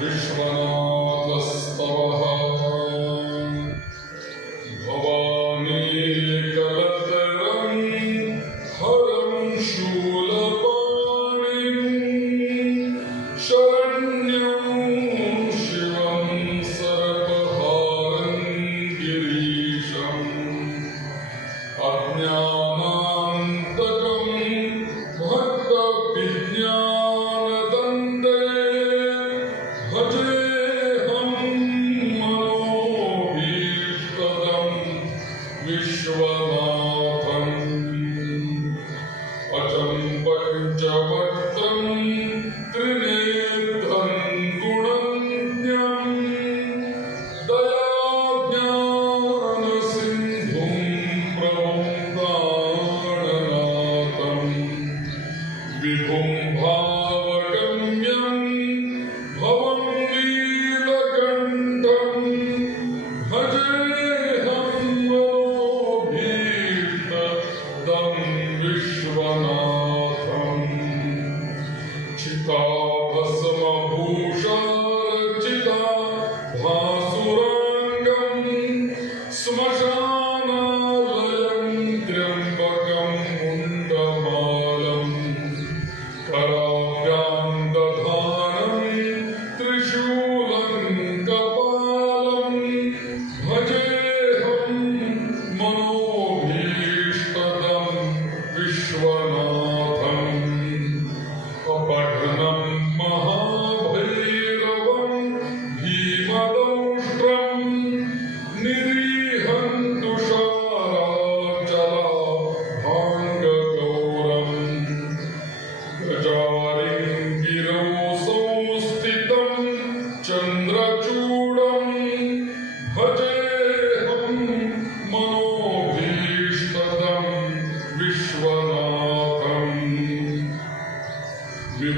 विश्वनाथस्तवः कुम्भावट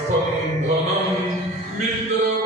सर्पं धनं मित्र